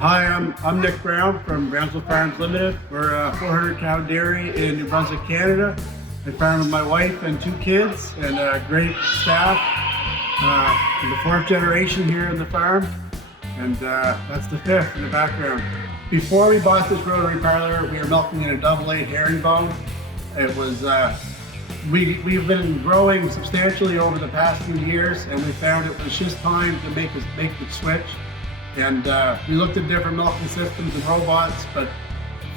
Hi, I'm Nick Brown from Brownsville Farms Limited. We're a 400 cow dairy in New Brunswick, Canada. I farm with my wife and 2 kids and a great staff. I'm the 4th generation here in the farm, and that's the 5th in the background. Before we bought this rotary parlor, we were milking in a double-8 herringbone. It was we've been growing substantially over the past few years, and we found it was just time to make the switch. And we looked at different milking systems and robots, but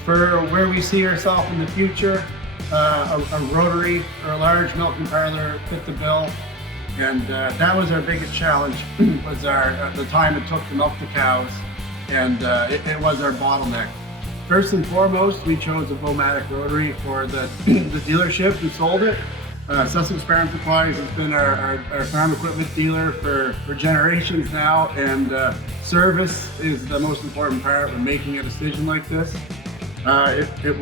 for where we see ourselves in the future, a rotary or a large milking parlor fit the bill. And that was our biggest challenge, was the time it took to milk the cows, and it was our bottleneck. First and foremost, we chose a BouMatic rotary for the dealership who sold it. Sussex Farm Supplies has been our farm equipment dealer for generations now, and service is the most important part when making a decision like this. It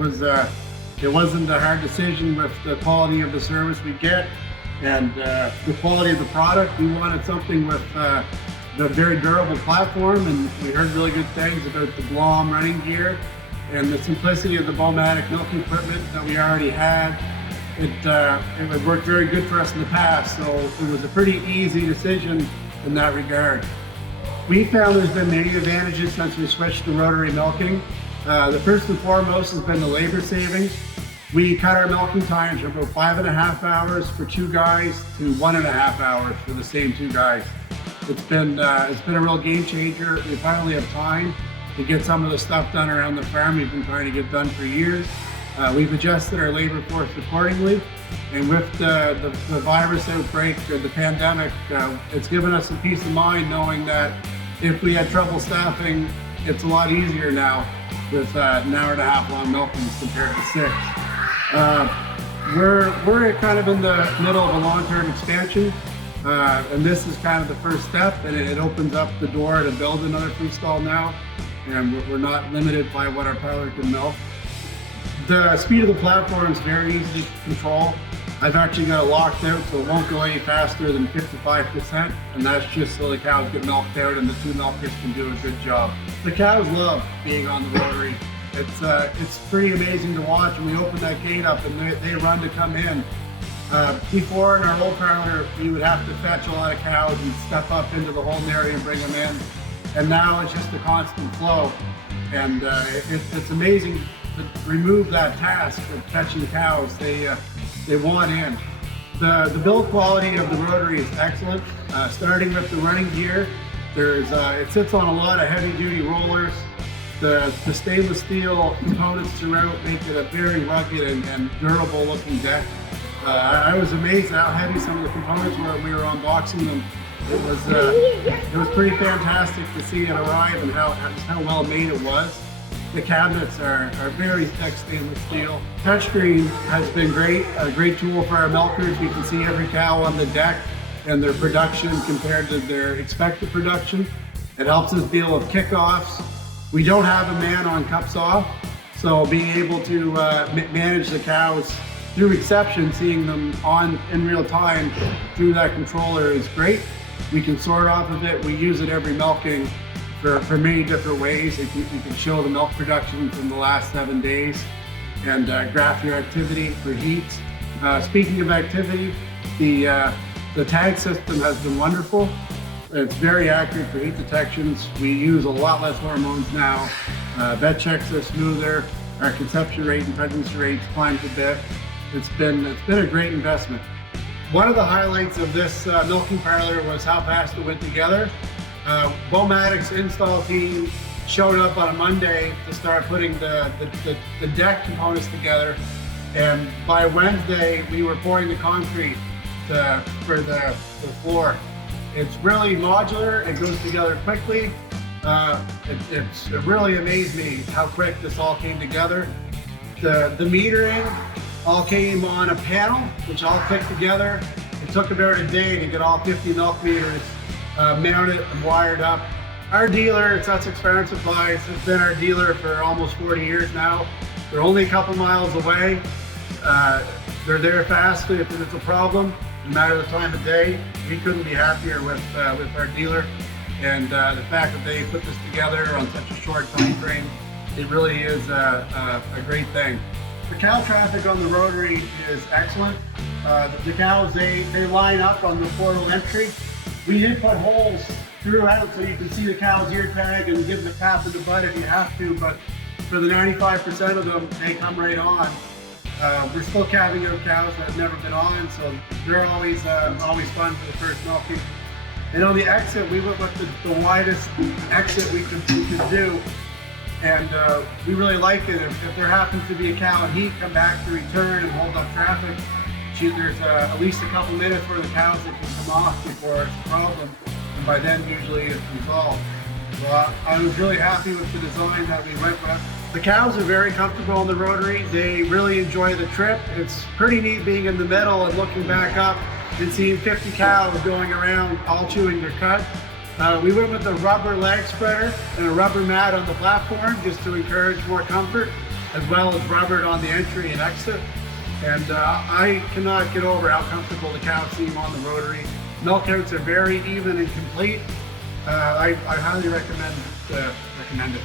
wasn't a hard decision with the quality of the service we get and the quality of the product. We wanted something with the very durable platform, and we heard really good things about the BLOM running gear and the simplicity of the BouMatic milking equipment that we already had. It had worked very good for us in the past, so it was a pretty easy decision in that regard. We found there's been many advantages since we switched to rotary milking. The first and foremost has been the labor savings. We cut our milking times from about 5.5 hours for 2 guys to 1.5 hours for the same 2 guys. It's been a real game changer. We finally have time to get some of the stuff done around the farm we've been trying to get done for years. We've adjusted our labor force accordingly, and with the virus outbreak or the pandemic, it's given us some peace of mind knowing that if we had trouble staffing, it's a lot easier now with an hour-and-a-half long milkings compared to 6. We're kind of in the middle of a long-term expansion, and this is kind of the first step, and it opens up the door to build another food stall now, and we're not limited by what our parlor can milk. The speed of the platform is very easy to control. I've actually got it locked out so it won't go any faster than 55%, and that's just so the cows get milked out and the 2 milkers can do a good job. The cows love being on the rotary. It's pretty amazing to watch when we open that gate up and they run to come in. Before in our old parlor, we would have to fetch a lot of cows and step up into the holding area and bring them in. And now it's just a constant flow. And it's amazing to remove that task of fetching cows. They want in. The build quality of the rotary is excellent. Starting with the running gear, it sits on a lot of heavy duty rollers. The stainless steel components throughout make it a very rugged and durable looking deck. I was amazed at how heavy some of the components were when we were unboxing them. It was pretty fantastic to see it arrive and how well made it was. The cabinets are very thick stainless steel. Touchscreen has been great, a great tool for our milkers. We can see every cow on the deck and their production compared to their expected production. It helps us deal with kickoffs. We don't have a man on cups off, so being able to manage the cows through exception, seeing them on in real time through that controller is great. We can sort off of it. We use it every milking for many different ways. You can show the milk production from the last 7 days and graph your activity for heat. Speaking of activity, the tag system has been wonderful. It's very accurate for heat detections. We use a lot less hormones now. Vet checks are smoother. Our conception rate and pregnancy rates climbed a bit. It's been a great investment. One of the highlights of this milking parlor was how fast it went together. BouMatic's install team showed up on a Monday to start putting the deck components together, and by Wednesday we were pouring the concrete for the floor. It's really modular, it goes together quickly. It really amazed me how quick this all came together. The metering all came on a panel, which all clicked together. It took about a day to get all 50 milk meters mounted and wired up. Our dealer, Sussex Farm Supplies, has been our dealer for almost 40 years now. They're only a couple miles away. They're there fast if there's a problem, no matter the time of day. We couldn't be happier with our dealer. And the fact that they put this together on such a short time frame, it really is a great thing. The cow traffic on the Rotary is excellent. The cows, they line up on the portal entry. We did put holes throughout so you can see the cow's ear tag and give them a tap in the butt if you have to, but for the 95% of them, they come right on. We're still calving out cows that have never been on, so they're always fun for the first milking. And on the exit, we went with the widest exit we could do, and we really like it. If there happens to be a cow in heat, come back to return and hold up traffic. There's at least a couple minutes for the cows that can come off before it's a problem, and by then usually it's resolved. So I was really happy with the design that we went with. The cows are very comfortable on the Rotary. They really enjoy the trip. It's pretty neat being in the middle and looking back up and seeing 50 cows going around all chewing their cud. We went with a rubber leg spreader and a rubber mat on the platform just to encourage more comfort, as well as rubbered on the entry and exit. And I cannot get over how comfortable the cows seem on the Rotary. Milk outs are very even and complete. I highly recommend it.